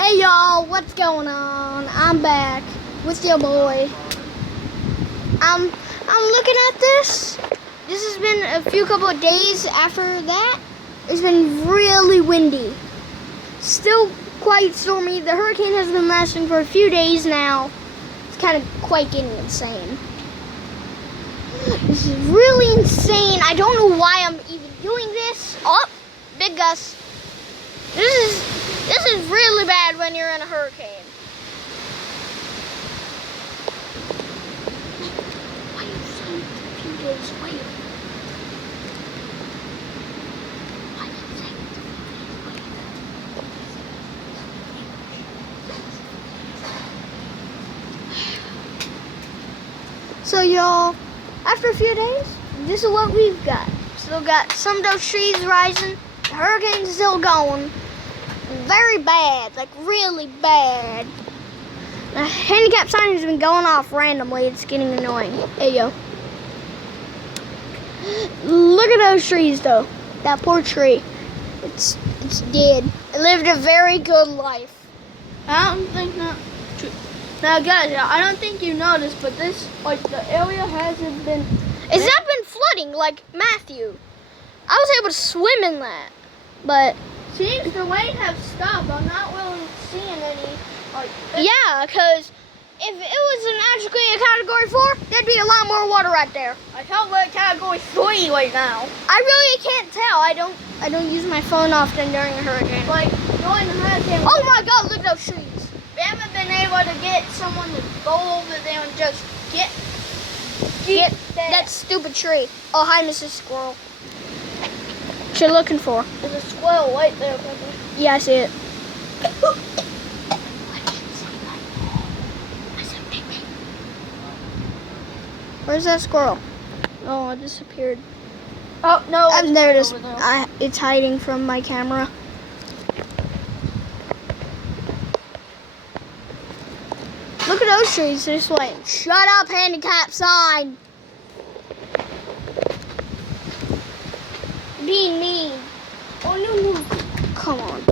Hey y'all, what's going on? I'm back with your boy. I'm looking at this. This has been a couple of days after that. It's been really windy. Still quite stormy. The hurricane has been lasting for a few days now. It's kind of quite getting insane. This is really insane. I don't know why I'm even doing this. Oh, big gust. This is really bad when you're in a hurricane. Why are you saying it's a few days later? Why are you saying it's a few days later? So y'all, after a few days, this is what we've got. Still got some of those trees rising. The hurricane's still going. Very bad, like really bad. The handicap sign has been going off randomly. It's getting annoying. Hey, yo. Look at those trees, though. That poor tree. It's dead. It lived a very good life. I don't think that. Now, guys, I don't think you noticed, but this, like, the area hasn't been. It's not been flooding like Matthew. I was able to swim in that, but. Seems the rain have stopped. I'm not really seeing any. Like, yeah, because if it was magically a category 4, there'd be a lot more water right there. I felt like category 3 right now. I really can't tell. I don't use my phone often during a hurricane. Like during the hurricane. Oh my God! Look at those trees. We haven't been able to get someone to go over there and just get that stupid tree. Oh, hi, Mrs. Squirrel. What you looking for? There's a squirrel right there, brother. Yeah, I see it. Where's that squirrel? Oh, it disappeared. Oh, no. There it is. It's hiding from my camera. Look at those trees. They're just like, shut up, handicap sign. Being mean. Oh, no. Come on.